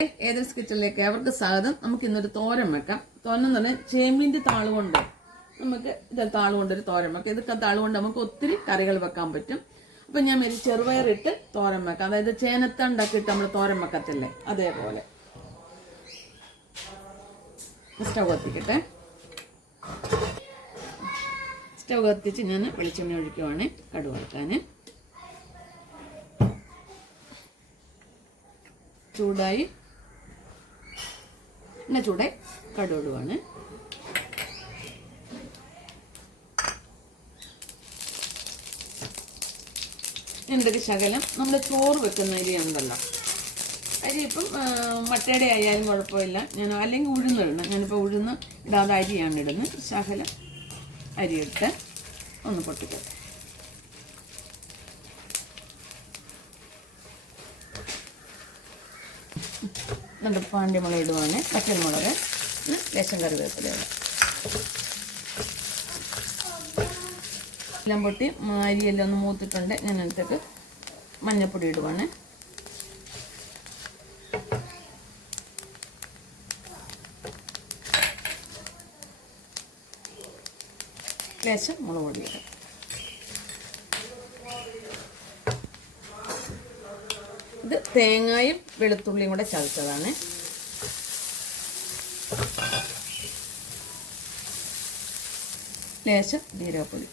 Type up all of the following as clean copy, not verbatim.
Athens കിച്ചണിലേക്ക് അവർക്ക് സ്വാഗതം. നമുക്ക് ഇന്നൊരു തോരൻ വെക്കാം. തോരൻ എന്ന് പറഞ്ഞാൽ ചേമ്പിന്റെ താളുകൊണ്ട് നമുക്ക് ഇത് താളുകൊണ്ടൊരു തോരൻ വെക്കാം. ഇത് താളുകൊണ്ട് നമുക്ക് ഒത്തിരി കറികൾ വെക്കാൻ പറ്റും. അപ്പം ഞാൻ ഒരു ചെറുപയറിട്ട് തോരൻ വെക്കാം. അതായത് ചേനത്തണ്ടാക്കിയിട്ട് നമ്മൾ തോരൻ വെക്കത്തില്ലേ, അതേപോലെ. സ്റ്റൗ കത്തിക്കട്ടെ. സ്റ്റൗ കത്തിച്ച് ഞാൻ വെളിച്ചെണ്ണ ഒഴിക്കുവാണ് കടുക് വറുക്കാൻ. ചൂടായി എണ്ണ ചൂടായി കടുക് ഇടുവാണ്. എന്തൊക്കെ ശകലം നമ്മൾ ചോറ് വെക്കുന്ന അരി ഉണ്ടല്ലോ, അരി ഇപ്പം മട്ടയുടെ ആയാലും കുഴപ്പമില്ല. ഞാൻ അല്ലെങ്കിൽ ഉഴുന്ന് ഇടണം. ഞാനിപ്പോൾ ഉഴുന്ന് ഇടാതെ അരിയാണ് ഇടുന്നത്. ശകലം അരിയിട്ട് ഒന്ന് പൊട്ടിക്കട്ടെ. എന്നിട്ട് പാണ്ടിമുളക് ഇടുവാണ്, പച്ചമുളക്, ലേശം കറിവേപ്പിലയാണ്. എല്ലാം പൊട്ടി അരിയെല്ലാം ഒന്ന് മൂത്തിട്ടുണ്ട്. ഞാൻ അതിനകത്തേക്ക് മഞ്ഞൾപ്പൊടി ഇടുവാണ്. ലേശം മുളക് പൊടി ഇടാം. ഇത് തേങ്ങയും വെളുത്തുള്ളിയും കൂടെ ചതച്ചതാണ്. ലേശം ജീരകപ്പൊടി.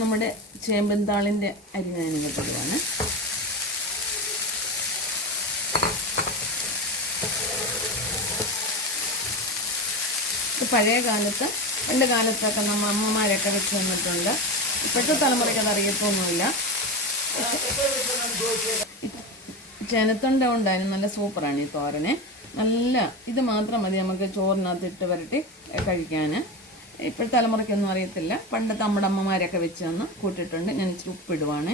നമ്മുടെ ചേമ്പന്താളിൻ്റെ അരി ഞാനിങ്ങോട്ടിടുവാണ്. പഴയ കാലത്ത് പണ്ട് കാലത്തൊക്കെ നമ്മൾ അമ്മമാരൊക്കെ വെച്ച് തന്നിട്ടുണ്ട്. ഇപ്പോഴത്തെ തലമുറയ്ക്ക് അത് അറിയത്തൊന്നുമില്ല. ചേനത്തൊണ്ട ഉണ്ടായിരുന്നു. നല്ല സൂപ്പറാണ് ഈ തോരന്. നല്ല ഇത് മാത്രം മതി നമുക്ക് ചോറിനകത്ത് ഇട്ട് വരട്ടി കഴിക്കാൻ. ഇപ്പോഴത്തെ തലമുറയ്ക്കൊന്നും അറിയത്തില്ല. പണ്ടത്തെ നമ്മുടെ അമ്മമാരൊക്കെ വെച്ച് തന്ന് കൂട്ടിയിട്ടുണ്ട്. ഞാൻ ഇച്ചിരി ഉപ്പിടുവാണ്.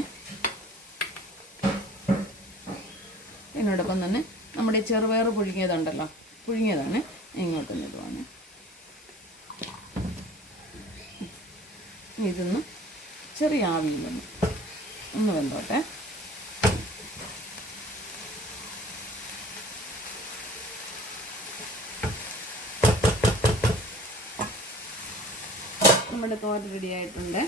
ഇതിനോടൊപ്പം തന്നെ നമ്മുടെ ചെറുപയർ പുഴുങ്ങിയതാണ് ഇങ്ങോട്ടൊന്ന് ഇടുവാണ്. ഇതൊന്ന് ചെറിയ ആവിയിൽ ഒന്ന് വെന്തോട്ടെ. നമ്മുടെ തോരൻ റെഡി ആയിട്ടുണ്ട്.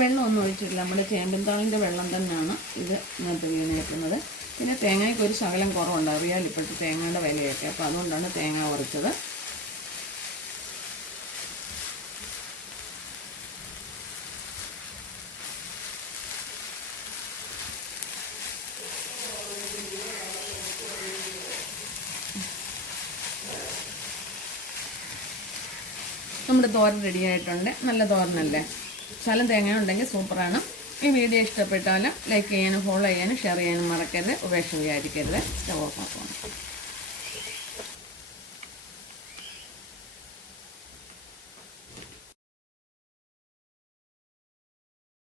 വെള്ളമൊന്നും ഒഴിച്ചിട്ടില്ല. നമ്മുടെ ചേമ്പന്താളിൻ്റെ വെള്ളം തന്നെയാണ് ഇത് ഇന്നത്തെ വീണേക്കുന്നത്. പിന്നെ തേങ്ങയ്ക്ക് ഒരു ശകലം കുറവുണ്ട്. അറിയാമല്ലോ ഇപ്പോഴത്തെ തേങ്ങയുടെ വിലയൊക്കെ. അപ്പോൾ അതുകൊണ്ടാണ് തേങ്ങ കുറച്ചത്. നമ്മുടെ തോരൻ റെഡി ആയിട്ടുണ്ട്. നല്ല തോരനല്ലേ? ശകലം തേങ്ങ ഉണ്ടെങ്കിൽ സൂപ്പറാണ്. ഈ വീഡിയോ ഇഷ്ടപ്പെട്ടാൽ ലൈക്ക് ചെയ്യാനും ഫോളോ ചെയ്യാനും ഷെയർ ചെയ്യാനും മറക്കരുത്. ഉപേക്ഷ വിചാരിക്കരുത്. സ്റ്റവ് ഓഫ് ആക്കണം.